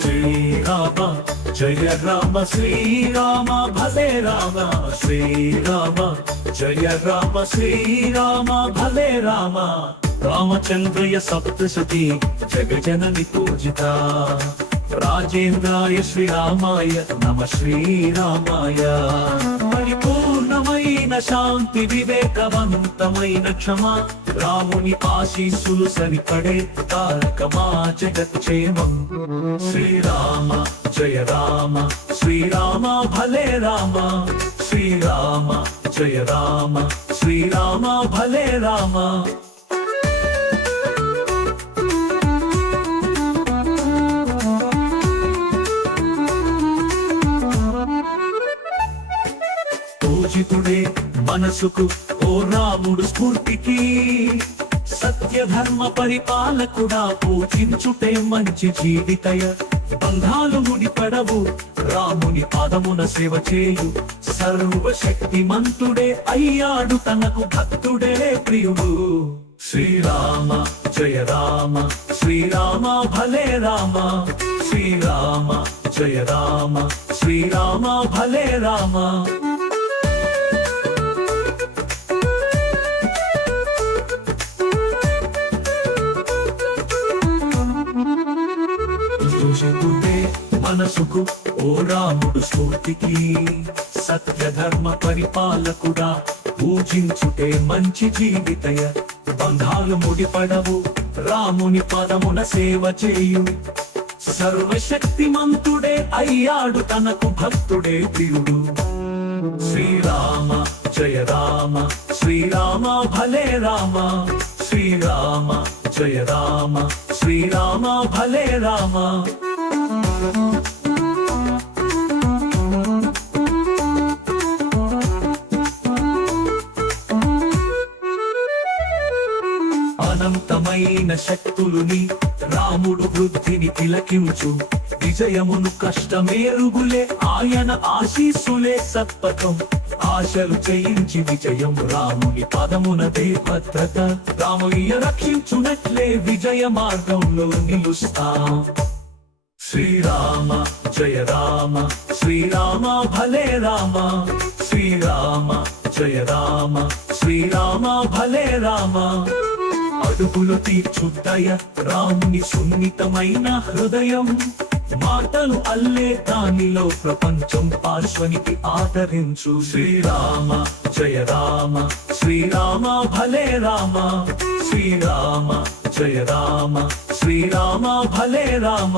శ్రీరామ జయ రామ శ్రీరామ భలే రామ. శ్రీరామ జయ రామ శ్రీరామ భలే రామ. రామచంద్రయ సప్తశతి జగజనని పూజిత. రాజేంద్రాయ శ్రీరామాయ నమ శ్రీరామాయ. శాంతి వివేకవంతమైన క్షమ. రాముని ఆశీస్సులు సరిపడే తారకమా జగత్క్షేమం శ్రీరామ జయ రామ శ్రీరామ భలే రామ. శ్రీరామ జయ రామ శ్రీరామ భలే రామ. పూజితుడే మనసుకు ఓ రాముడు స్ఫూర్తికి. సత్యధర్మ పరిపాలకుడా పూజించుటే మంచి జీవితయ. బంధాలు ముడిపడవు రాముని పాదమున సేవ చేయు. సర్వశక్తిమంతుడే అయ్యాడు తనకు భక్తుడే ప్రియుడు. శ్రీరామ జయ రామ శ్రీరామ భలే రామ. శ్రీరామ జయ రామ శ్రీరామ భలే రామ. చూసుకుంటే మనసుకు ఓ రాముడు స్ఫూర్తికి సత్యధర్మ పరిపాలకుడా పూజించుటే మంచి జీవితయ. బంధాలు ముడిపడవు రాముని పదమున సేవ చేయు. సర్వశక్తిమంతుడే అయ్యాడు తనకు భక్తుడే ప్రియుడు. శ్రీరామ జయ రామ శ్రీరామ భలే రామ. శ్రీరామ జయ రామ శ్రీరామ భలే రామ. అనంతమైన శక్తులుని రాముడు వృద్ధిని తిలకించు. విజయమును కష్టమేరుగులే ఆయన ఆశీస్సులే సత్పథం. ఆశలు చేయించి విజయం రాముని పదమునదే భద్రత. రాముయ్య రక్షించునట్లే విజయ మార్గంలో నిలుస్తాం. శ్రీరామ జయ రామ శ్రీరామ భలే రామ శ్రీరామ జయ రామ శ్రీరామ భలే రామ. అడుగులు తీర్చుద్దయ రాముని సున్నితమైన హృదయం. మాటలు అల్లే దానిలో ప్రపంచం పార్శ్వనికి ఆదరించు. శ్రీరామ జయ రామ శ్రీరామ భలే రామ. శ్రీరామ జయ రామ శ్రీరామ భలే రామ.